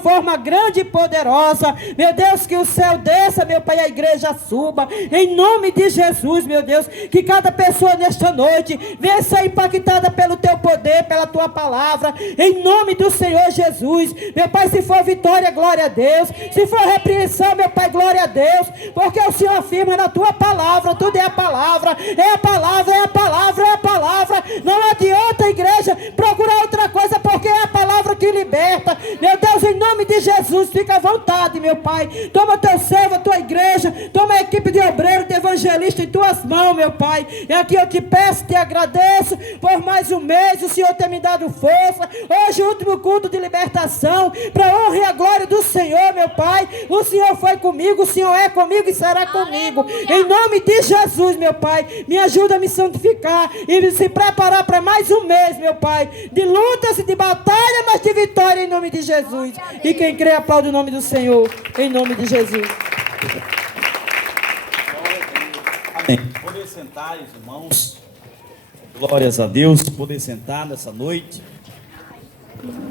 forma grande e poderosa, meu Deus, que o céu desça, meu Pai, a igreja suba, em nome de Jesus, meu Deus, que cada pessoa nesta noite venha ser impactada pelo teu poder, pela tua palavra, em nome do Senhor Jesus, meu Pai, se for vitória, glória a Deus, se for repreensão, meu Pai, glória a Deus, porque o Senhor afirma na tua palavra, tudo é a palavra, é a palavra, é a palavra, é a palavra, não adianta a igreja procurar outra coisa, porque é a palavra que liberta, meu Deus, em nome de Jesus, fica à vontade, meu Pai, toma teu servo, a tua igreja, toma a equipe de obreiro, de evangelista em tuas mãos, meu Pai, e aqui eu te peço, te agradeço, por mais um mês, o Senhor tem me dado força, hoje o último culto de libertação, para a honra e a glória do Senhor, meu Pai, o Senhor foi comigo, o Senhor é comigo e será comigo, em nome de Jesus, meu Pai, me ajuda a me santificar, e se preparar para mais um mês, meu Pai, de lutas e de batalha, mas de vitória, em nome de Jesus, e quem crê aplaude o nome do Senhor, em nome de Jesus. Amém. Poder sentar, irmãos, glórias a Deus, poder sentar nessa noite.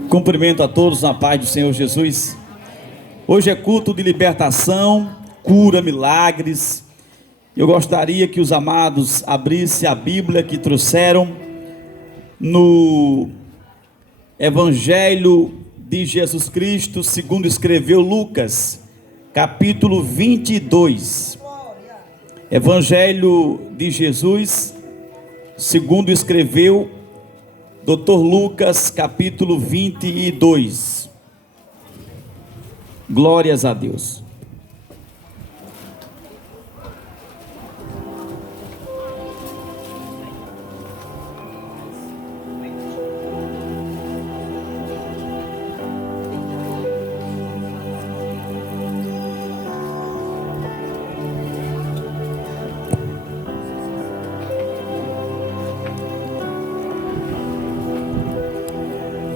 Cumprimento a todos na paz do Senhor Jesus. Hoje é culto de libertação, cura, milagres. Eu gostaria que os amados abrissem a Bíblia que trouxeram no Evangelho de Jesus Cristo, segundo escreveu Lucas, capítulo 22. Evangelho de Jesus, segundo escreveu Dr. Lucas, capítulo 22. Glórias a Deus.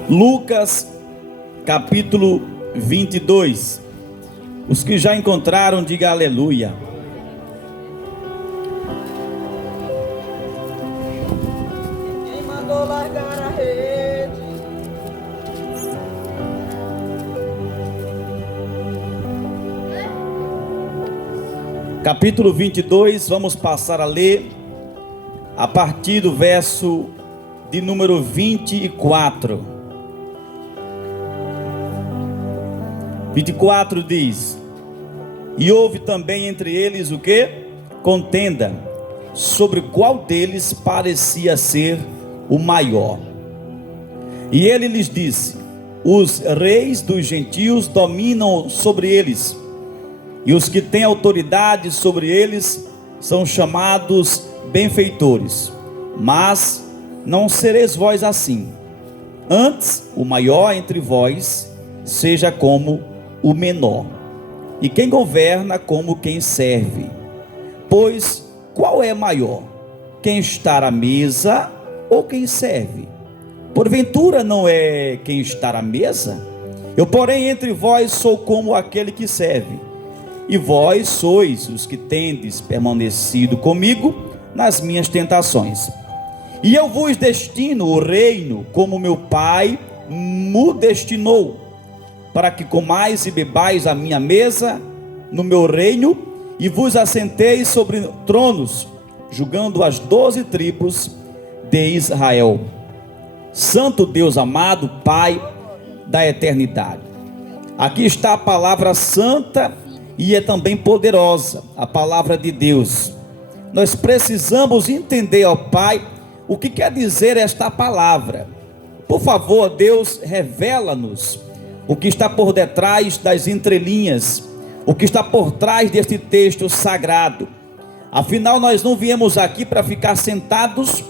Lucas, capítulo 22. Os que já encontraram, diga aleluia. Quem mandou largar a rede? Capítulo 22, vamos passar a ler a partir do verso de número 24. 24 diz: e houve também entre eles o que? Contenda, sobre qual deles parecia ser o maior. E ele lhes disse: os reis dos gentios dominam sobre eles, e os que têm autoridade sobre eles são chamados benfeitores. Mas não sereis vós assim. Antes, o maior entre vós seja como o menor, e quem governa como quem serve. Pois qual é maior, quem está à mesa ou quem serve? Porventura não é quem está à mesa? Eu, porém, entre vós sou como aquele que serve, e vós sois os que tendes permanecido comigo nas minhas tentações. E eu vos destino o reino como meu Pai me destinou, para que comais e bebais a minha mesa no meu reino, e vos assenteis sobre tronos, julgando as 12 tribos de Israel. Santo Deus amado, Pai da eternidade. Aqui está a palavra santa e é também poderosa, a palavra de Deus. Nós precisamos entender, ó Pai, o que quer dizer esta palavra. Por favor, Deus, revela-nos o que está por detrás das entrelinhas, o que está por trás deste texto sagrado. Afinal, nós não viemos aqui para ficar sentados,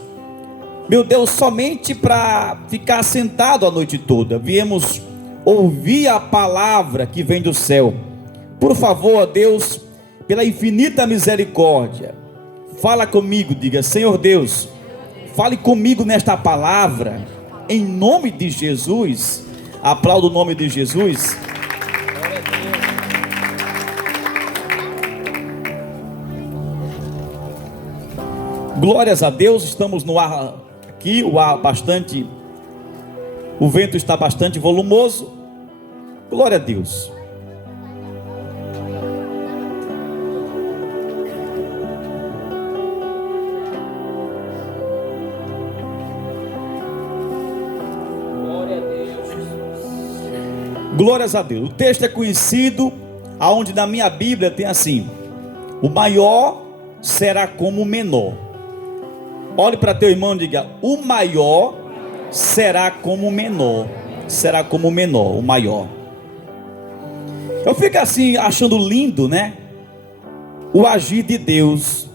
meu Deus, somente para ficar sentado a noite toda. Viemos ouvir a palavra que vem do céu. Por favor, Deus, pela infinita misericórdia, fala comigo, diga: Senhor Deus, fale comigo nesta palavra, em nome de Jesus. Aplauda o nome de Jesus. Glórias a Deus. Estamos no ar aqui, o vento está bastante volumoso. Glória a Deus. Glórias a Deus. O texto é conhecido, aonde na minha Bíblia tem assim: o maior será como o menor. Olhe para teu irmão e diga: o maior será como o menor. Será como o menor, o maior. Eu fico assim achando lindo, né? O agir de Deus.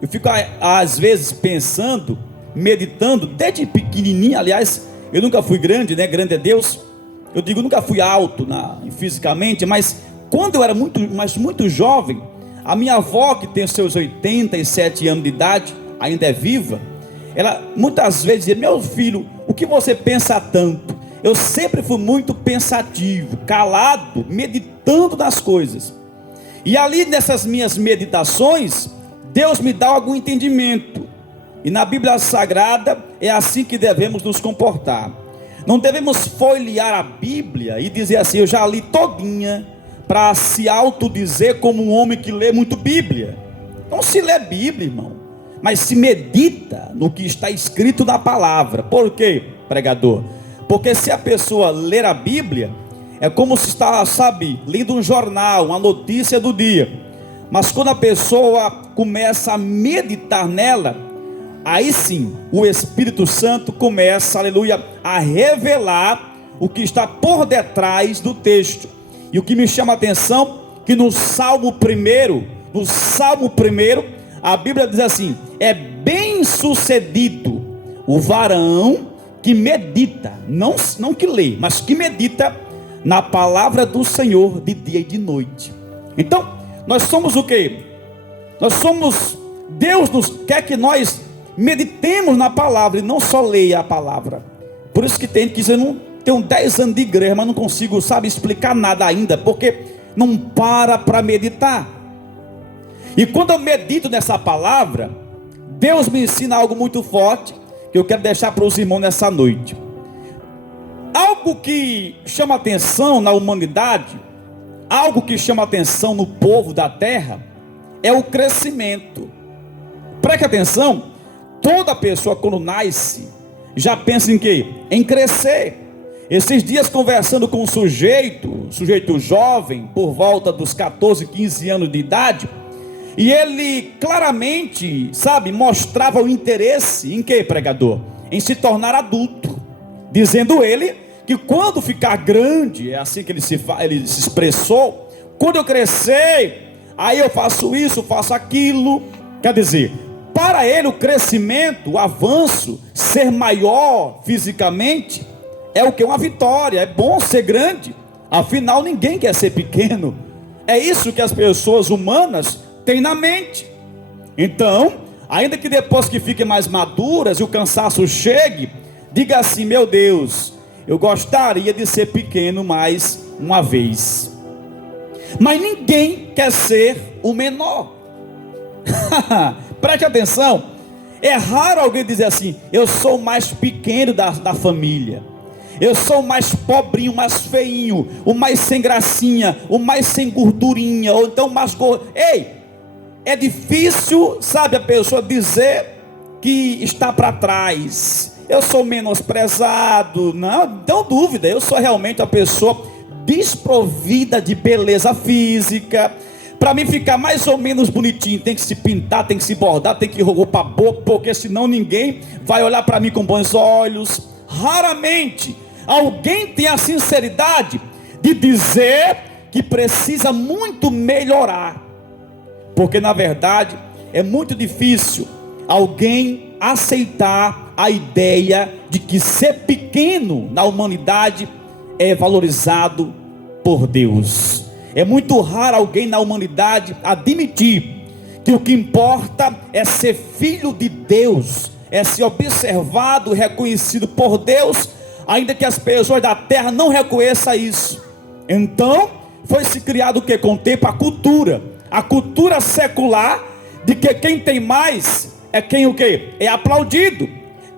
Eu fico às vezes pensando, meditando, desde pequenininho. Aliás, eu nunca fui grande, né? Grande é Deus. Eu digo, nunca fui alto fisicamente, mas quando eu era muito jovem, a minha avó, que tem os seus 87 anos de idade, ainda é viva, ela muitas vezes dizia: meu filho, o que você pensa tanto? Eu sempre fui muito pensativo, calado, meditando nas coisas. E ali nessas minhas meditações, Deus me dá algum entendimento. E na Bíblia Sagrada é assim que devemos nos comportar. Não devemos folhear a Bíblia e dizer assim: eu já li todinha, para se autodizer como um homem que lê muito Bíblia. Não se lê Bíblia, irmão, mas se medita no que está escrito na palavra. Por quê, pregador? Porque se a pessoa ler a Bíblia, é como se está, lendo um jornal, uma notícia do dia. Mas quando a pessoa começa a meditar nela, aí sim, o Espírito Santo começa, aleluia, a revelar o que está por detrás do texto. E o que me chama a atenção, que no Salmo 1, a Bíblia diz assim: é bem sucedido o varão que medita, não que lê, mas que medita na palavra do Senhor de dia e de noite. Então, nós somos o quê? Deus nos quer que nós meditemos na palavra e não só leia a palavra. Por isso que tem que dizer: não tenho 10 anos de igreja, mas não consigo, explicar nada ainda, porque não para meditar. E quando eu medito nessa palavra, Deus me ensina algo muito forte, que eu quero deixar para os irmãos nessa noite. Algo que chama atenção na humanidade, algo que chama atenção no povo da terra, é o crescimento. Preste atenção. Toda pessoa quando nasce já pensa em quê? Em crescer. Esses dias conversando com um sujeito jovem, por volta dos 14, 15 anos de idade, e ele claramente, mostrava o interesse em quê, pregador? Em se tornar adulto, dizendo ele que quando ficar grande, é assim que ele se expressou: quando eu crescer, aí eu faço isso, faço aquilo. Quer dizer, para ele o crescimento, o avanço, ser maior fisicamente, é o que? Uma vitória. É bom ser grande, afinal ninguém quer ser pequeno. É isso que as pessoas humanas têm na mente. Então, ainda que depois que fiquem mais maduras e o cansaço chegue, diga assim: meu Deus, eu gostaria de ser pequeno mais uma vez. Mas ninguém quer ser o menor. Preste atenção. É raro alguém dizer assim: eu sou o mais pequeno da família, eu sou o mais pobrinho, o mais feinho, o mais sem gracinha, o mais sem gordurinha, ou então o mais gordo. Ei, é difícil, a pessoa dizer que está para trás. Eu sou menosprezado. Não tenho dúvida, eu sou realmente a pessoa desprovida de beleza física. Para mim ficar mais ou menos bonitinho, tem que se pintar, tem que se bordar, tem que roupa boa, porque senão ninguém vai olhar para mim com bons olhos. Raramente alguém tem a sinceridade de dizer que precisa muito melhorar, porque na verdade é muito difícil alguém aceitar a ideia de que ser pequeno na humanidade é valorizado por Deus. É muito raro alguém na humanidade admitir que o que importa é ser filho de Deus, é ser observado, reconhecido por Deus, ainda que as pessoas da terra não reconheçam isso. Então foi-se criado o que? Com o tempo, a cultura secular, de que quem tem mais é quem o que? É aplaudido.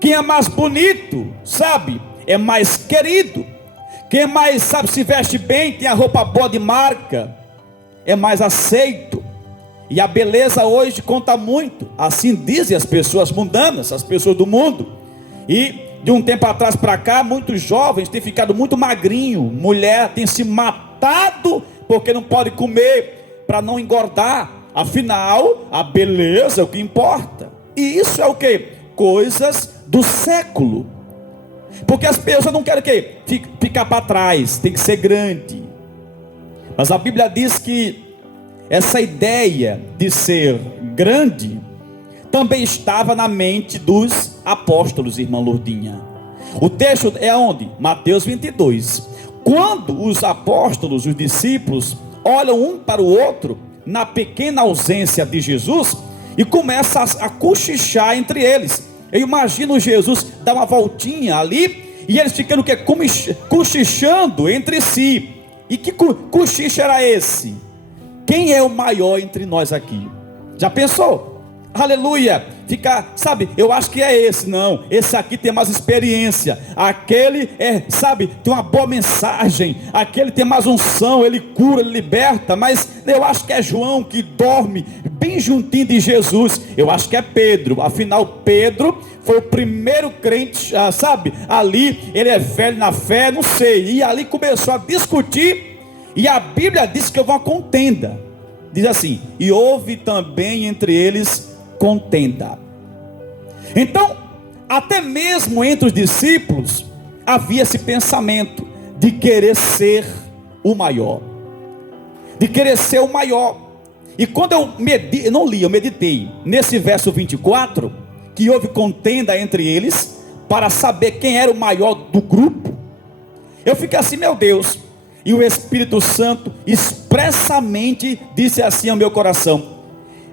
Quem é mais bonito, é mais querido. Quem mais, sabe, se veste bem, tem a roupa boa de marca, é mais aceito. E a beleza hoje conta muito, assim dizem as pessoas mundanas, as pessoas do mundo. E de um tempo atrás para cá, muitos jovens têm ficado muito magrinho, mulher tem se matado porque não pode comer para não engordar. Afinal, a beleza é o que importa. E isso é o que? Coisas do século. Porque as pessoas não querem o quê? Ficar para trás, tem que ser grande. Mas a Bíblia diz que essa ideia de ser grande também estava na mente dos apóstolos, irmã Lourdinha. O texto é onde? Mateus 22. Quando os apóstolos, os discípulos, olham um para o outro, na pequena ausência de Jesus, e começam a cochichar entre eles. Eu imagino Jesus dar uma voltinha ali, e eles ficando o quê? Cochichando entre si. E que cochicho era esse? Quem é o maior entre nós aqui? Já pensou? Aleluia. Fica, sabe, eu acho que é esse. Não, esse aqui tem mais experiência. Aquele sabe, tem uma boa mensagem. Aquele tem mais unção, ele cura, ele liberta. Mas eu acho que é João que dorme bem juntinho de Jesus. Eu acho que é Pedro. Afinal, Pedro foi o primeiro crente, sabe, ali. Ele é velho na fé, não sei. E ali começou a discutir. E a Bíblia diz que houve uma contenda. Diz assim: e houve também entre eles contenda. Então, até mesmo entre os discípulos havia esse pensamento de querer ser o maior, de querer ser o maior. E quando eu meditei nesse verso 24, que houve contenda entre eles para saber quem era o maior do grupo, eu fiquei assim, meu Deus. E o Espírito Santo expressamente disse assim ao meu coração: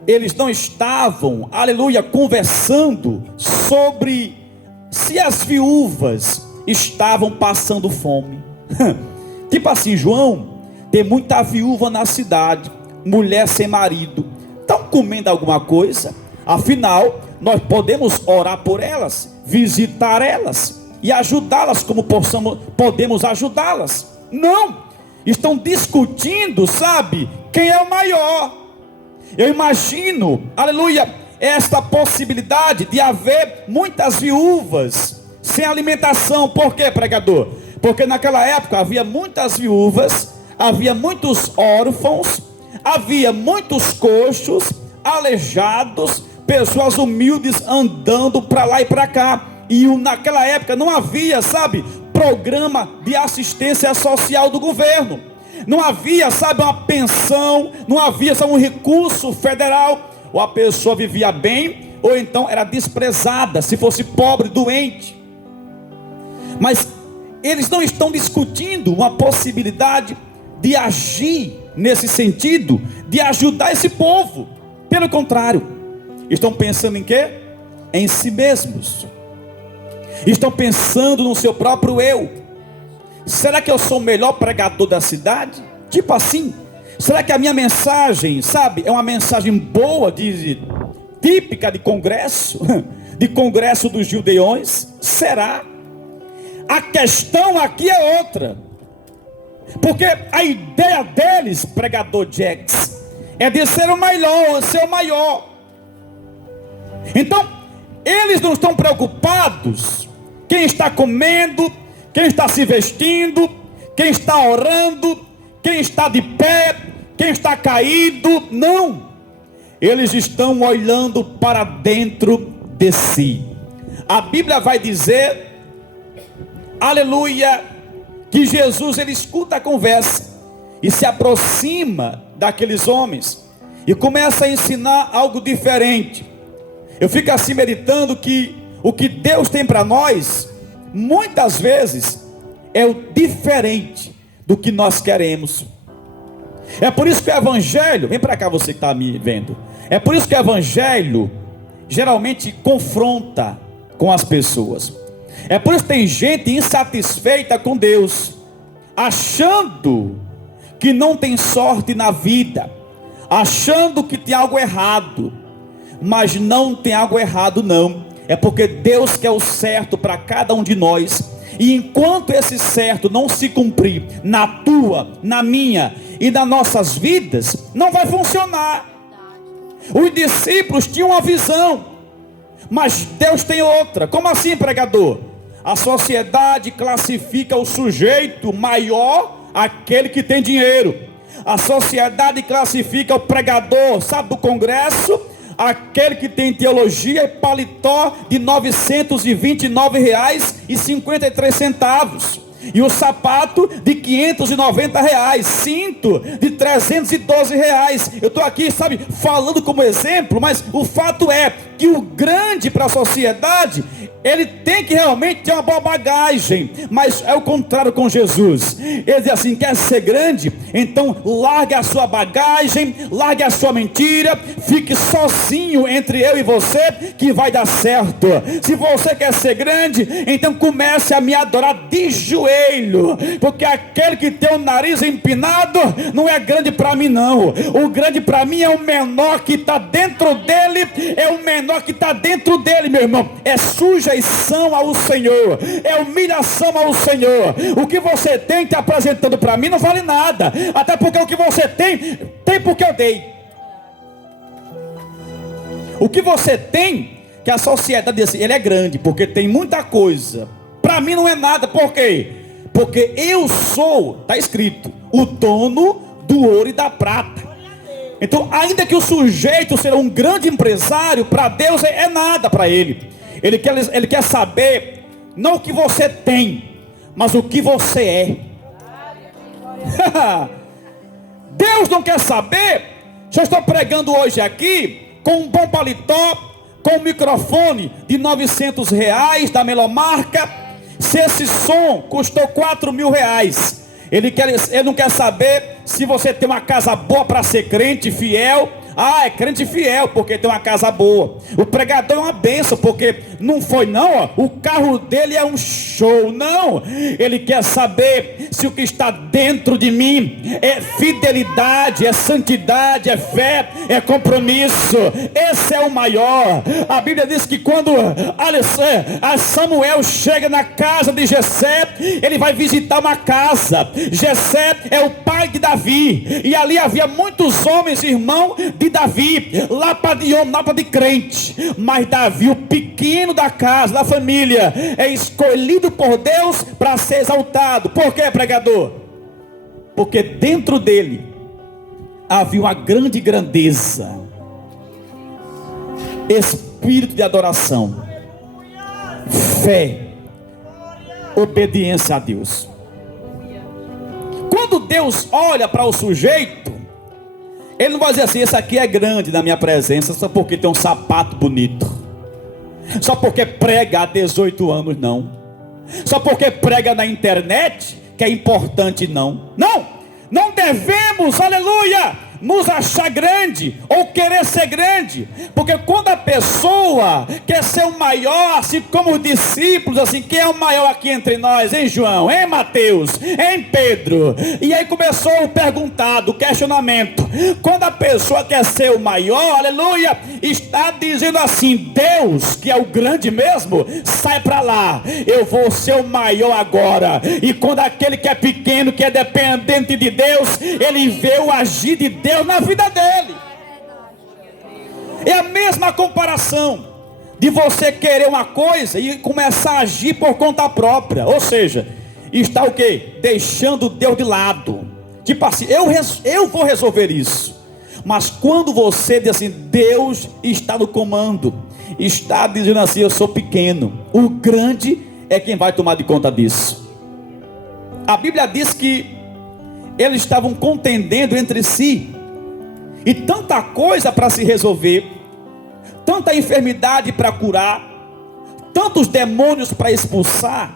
eles não estavam, aleluia, conversando sobre se as viúvas estavam passando fome. Tipo assim, João, tem muita viúva na cidade, mulher sem marido, estão comendo alguma coisa? Afinal, nós podemos orar por elas, visitar elas e ajudá-las como podemos ajudá-las. Não, estão discutindo, sabe, quem é o maior. Eu imagino, aleluia, esta possibilidade de haver muitas viúvas sem alimentação. Por quê, pregador? Porque naquela época havia muitas viúvas, havia muitos órfãos, havia muitos coxos, aleijados, pessoas humildes andando para lá e para cá. E naquela época não havia, sabe, programa de assistência social do governo. Não havia, sabe, uma pensão, não havia, sabe, um recurso federal. Ou a pessoa vivia bem, ou então era desprezada, se fosse pobre, doente. Mas eles não estão discutindo uma possibilidade de agir nesse sentido, de ajudar esse povo. Pelo contrário, estão pensando em quê? Em si mesmos. Estão pensando no seu próprio eu. Será que eu sou o melhor pregador da cidade? Tipo assim. Será que a minha mensagem, sabe, é uma mensagem boa, típica de congresso? De congresso dos judeões? Será? A questão aqui é outra. Porque a ideia deles, pregador Jax, é de ser o melhor, ser o maior. Então, eles não estão preocupados quem está comendo, quem está se vestindo, quem está orando, quem está de pé, quem está caído. Não, eles estão olhando para dentro de si. A Bíblia vai dizer, aleluia, que Jesus, ele escuta a conversa e se aproxima daqueles homens e começa a ensinar algo diferente. Eu fico assim meditando que o que Deus tem para nós, muitas vezes, é o diferente do que nós queremos. É por isso que o Evangelho, vem para cá você que está me vendo, é por isso que o Evangelho geralmente confronta com as pessoas. É por isso que tem gente insatisfeita com Deus, achando que não tem sorte na vida, achando que tem algo errado. Mas não tem algo errado não, é porque Deus quer o certo para cada um de nós. E enquanto esse certo não se cumprir na tua, na minha e nas nossas vidas, não vai funcionar. Os discípulos tinham uma visão, mas Deus tem outra. Como assim, pregador? A sociedade classifica o sujeito maior, aquele que tem dinheiro. A sociedade classifica o pregador, sabe, do congresso, aquele que tem teologia e paletó de R$ 929,53. E o sapato de R$ 590, cinto de R$ 312. Eu estou aqui, sabe, falando como exemplo, mas o fato é que o grande para a sociedade, ele tem que realmente ter uma boa bagagem, mas é o contrário com Jesus. Ele diz assim: quer ser grande? Então largue a sua bagagem, largue a sua mentira, fique sozinho entre eu e você, que vai dar certo. Se você quer ser grande, então comece a me adorar de joelho, porque aquele que tem o nariz empinado não é grande para mim não. O grande para mim é o menor que está dentro dele, é o menor que está dentro dele, meu irmão. É sujeição ao Senhor, é humilhação ao Senhor. O que você tem te apresentando para mim não vale nada, até porque o que você tem porque eu dei. O que você tem, que a sociedade diz assim, ele é grande porque tem muita coisa, para mim não é nada. Por quê? Porque eu sou, está escrito, o dono do ouro e da prata. Então, ainda que o sujeito seja um grande empresário, para Deus é nada para ele. Ele quer saber, não o que você tem, mas o que você é. Deus não quer saber se eu estou pregando hoje aqui, com um bom paletó, com um microfone de R$ 900 da melhor marca, se esse som custou R$ 4.000. Ele não quer saber se você tem uma casa boa para ser crente fiel. Ah, é crente fiel porque tem uma casa boa. O pregador é uma bênção porque não foi não, ó, o carro dele é um show. Não, ele quer saber se o que está dentro de mim é fidelidade, é santidade, é fé, é compromisso. Esse é o maior. A Bíblia diz que quando Samuel chega na casa de Jessé, ele vai visitar uma casa. Jessé é o pai de Davi, e ali havia muitos homens, irmão de Davi, lapa de homem, lapa de crente. Mas Davi, o pequeno da casa, da família, é escolhido por Deus para ser exaltado. Por quê, pregador? Porque dentro dele havia uma grande grandeza, espírito de adoração, fé, obediência a Deus. Quando Deus olha para o sujeito, ele não vai dizer assim: esse aqui é grande na minha presença só porque tem um sapato bonito, só porque prega há 18 anos, não. Só porque prega na internet que é importante, não. Não devemos, aleluia, nos achar grande ou querer ser grande, porque quando a pessoa quer ser o maior, assim como os discípulos, assim, quem é o maior aqui entre nós, hein, João, hein, Mateus, hein, Pedro? E aí começou o perguntado, o questionamento. Quando a pessoa quer ser o maior, aleluia, está dizendo assim: Deus, que é o grande mesmo, sai para lá, eu vou ser o maior agora. E quando aquele que é pequeno, que é dependente de Deus, ele vê o agir de Deus na vida dele. É a mesma comparação de você querer uma coisa e começar a agir por conta própria. Ou seja, está o quê? Deixando Deus de lado. Tipo assim, eu vou resolver isso. Mas quando você diz assim: Deus está no comando, está dizendo assim: eu sou pequeno, o grande é quem vai tomar de conta disso. A Bíblia diz que eles estavam contendendo entre si, e tanta coisa para se resolver, tanta enfermidade para curar, tantos demônios para expulsar,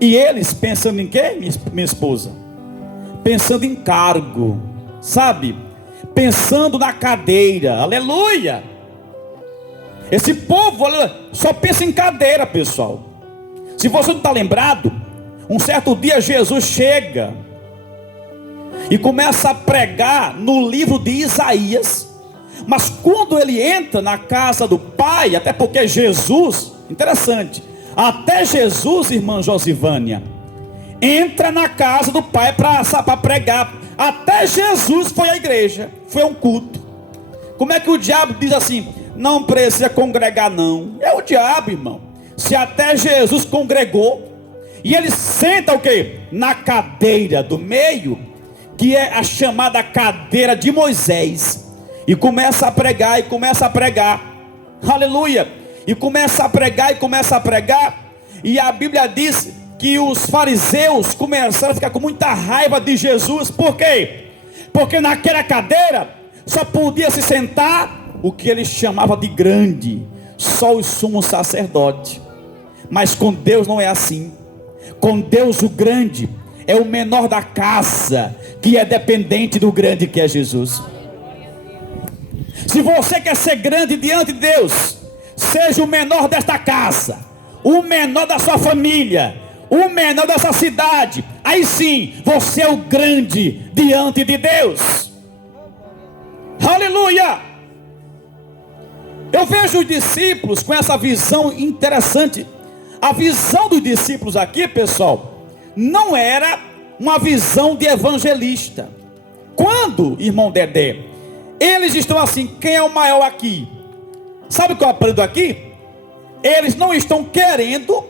e eles pensando em quê, minha esposa? Pensando em cargo, sabe? Pensando na cadeira, aleluia. Esse povo só pensa em cadeira, pessoal. Se você não está lembrado, um certo dia Jesus chega e começa a pregar no livro de Isaías. Mas quando ele entra na casa do Pai, até porque Jesus, interessante, Até Jesus, irmã Josivânia, entra na casa do Pai para pregar. Até Jesus foi à igreja, foi a um culto. Como é que o diabo diz assim: não precisa congregar não? É o diabo, irmão. Se até Jesus congregou, e ele senta o quê? Na cadeira do meio, que é a chamada cadeira de Moisés, e começa a pregar, e começa a pregar, aleluia, e começa a pregar, e começa a pregar, e a Bíblia diz que os fariseus começaram a ficar com muita raiva de Jesus. Por quê? Porque naquela cadeira só podia se sentar o que ele chamava de grande, só o sumo sacerdote. Mas com Deus não é assim. Com Deus o grande é o menor da casa, que é dependente do grande que é Jesus. Se você quer ser grande diante de Deus, seja o menor desta casa, o menor da sua família, o menor dessa cidade. Aí sim, você é o grande diante de Deus. Aleluia! Eu vejo os discípulos com essa visão interessante. A visão dos discípulos aqui, pessoal, não era uma visão de evangelista. Quando, irmão Dedé, eles estão assim: quem é o maior aqui? Sabe o que eu aprendo aqui? Eles não estão querendo,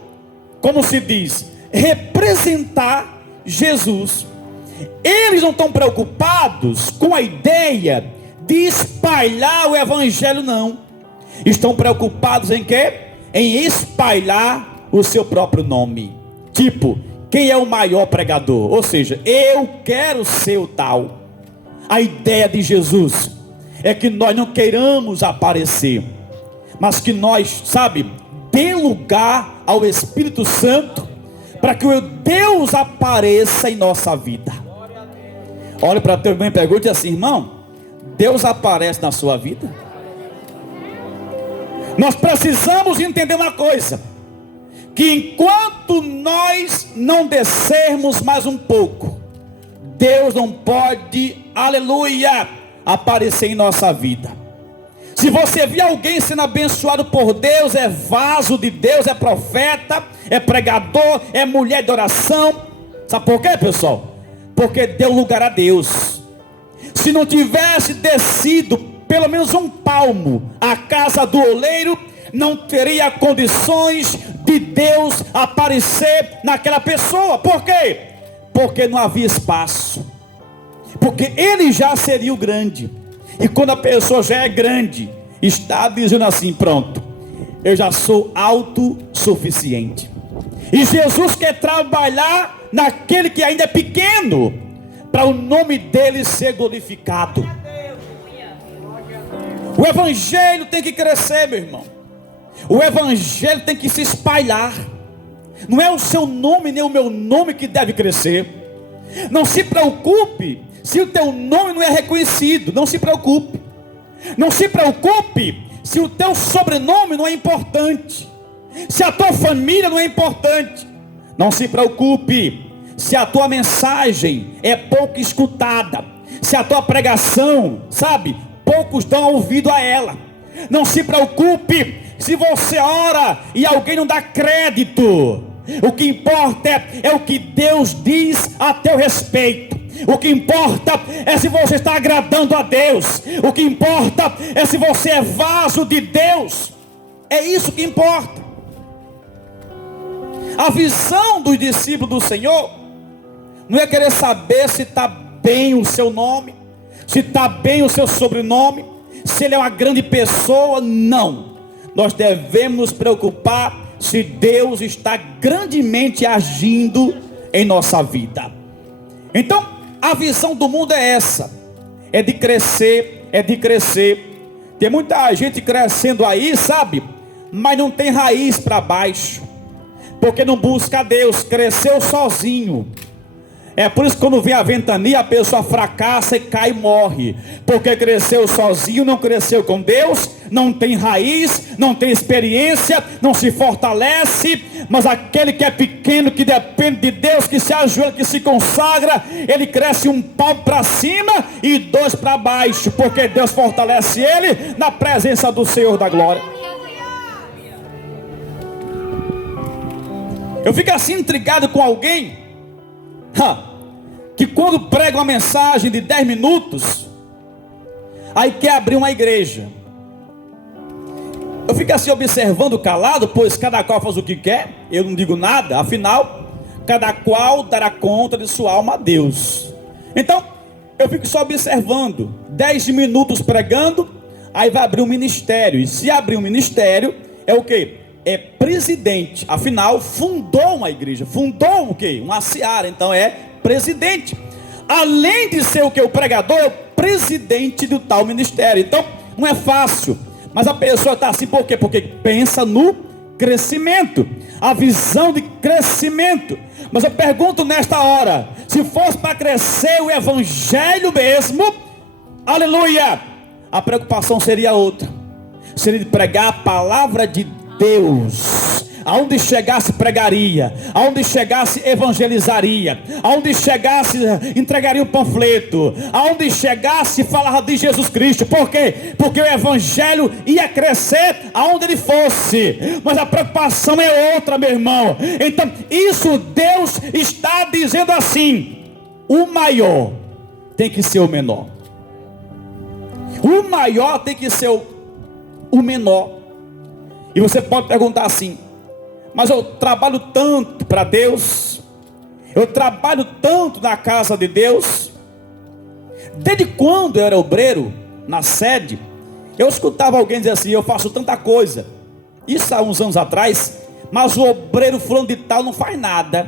como se diz, representar Jesus. Eles não estão preocupados com a ideia de espalhar o evangelho, não. Estão preocupados em quê? Em espalhar o seu próprio nome. Tipo, quem é o maior pregador? Ou seja, eu quero ser o tal. A ideia de Jesus é que nós não queiramos aparecer, mas que nós, dê lugar ao Espírito Santo, para que o Deus apareça em nossa vida. Olha para teu irmão e pergunte assim: irmão, Deus aparece na sua vida? Nós precisamos entender uma coisa, que enquanto nós não descermos mais um pouco, Deus não pode, aleluia, aparecer em nossa vida. Se você vê alguém sendo abençoado por Deus, é vaso de Deus, é profeta, é pregador, é mulher de oração. Sabe por quê, pessoal? Porque deu lugar a Deus. Se não tivesse descido pelo menos um palmo a casa do oleiro, não teria condições de Deus aparecer naquela pessoa. Por quê? Porque não havia espaço. Porque ele já seria o grande. E quando a pessoa já é grande, está dizendo assim: pronto, eu já sou autossuficiente. E Jesus quer trabalhar naquele que ainda é pequeno, para o nome dele ser glorificado. O evangelho tem que crescer, meu irmão. O evangelho tem que se espalhar. Não é o seu nome nem o meu nome que deve crescer. Não se preocupe se o teu nome não é reconhecido. Não se preocupe. Não se preocupe se o teu sobrenome não é importante, se a tua família não é importante. Não se preocupe se a tua mensagem é pouco escutada, se a tua pregação, poucos dão ouvido a ela. Não se preocupe se você ora e alguém não dá crédito. O que importa é o que Deus diz a teu respeito. O que importa é se você está agradando a Deus. O que importa é se você é vaso de Deus. É isso que importa. A visão dos discípulos do Senhor não é querer saber se está bem o seu nome, se está bem o seu sobrenome, se ele é uma grande pessoa. Não. Nós devemos nos preocupar se Deus está grandemente agindo em nossa vida. Então, a visão do mundo é essa: é de crescer, é de crescer. Tem muita gente crescendo aí, mas não tem raiz para baixo, porque não busca Deus, cresceu sozinho. É por isso que quando vem a ventania, a pessoa fracassa e cai e morre, porque cresceu sozinho, não cresceu com Deus, não tem raiz, não tem experiência, não se fortalece. Mas aquele que é pequeno, que depende de Deus, que se ajoelha, que se consagra, ele cresce um palmo para cima e 2 para baixo, porque Deus fortalece ele na presença do Senhor da glória. Eu fico assim intrigado com alguém que quando prega uma mensagem de 10 minutos, aí quer abrir uma igreja. Eu fico assim observando calado, pois cada qual faz o que quer, eu não digo nada, afinal, cada qual dará conta de sua alma a Deus. Então, eu fico só observando, 10 minutos pregando, aí vai abrir um ministério, e se abrir um ministério, é o quê? É presidente, afinal, fundou uma igreja, fundou o quê? Uma seara, então é presidente. Além de ser o que? O pregador é o presidente do tal ministério. Então, não é fácil, mas a pessoa está assim, por quê? Porque pensa no crescimento, a visão de crescimento. Mas eu pergunto nesta hora, se fosse para crescer o evangelho mesmo, aleluia, a preocupação seria outra, seria de pregar a palavra de Deus. Aonde chegasse pregaria, aonde chegasse evangelizaria, aonde chegasse entregaria um panfleto, aonde chegasse falava de Jesus Cristo. Por quê? Porque o evangelho ia crescer aonde ele fosse. Mas a preocupação é outra, meu irmão. Então isso Deus está dizendo assim: o maior tem que ser o menor, o maior tem que ser o menor. E você pode perguntar assim: mas eu trabalho tanto para Deus, eu trabalho tanto na casa de Deus. Desde quando eu era obreiro na sede, eu escutava alguém dizer assim: eu faço tanta coisa, isso há uns anos atrás, mas o obreiro fulano de tal não faz nada.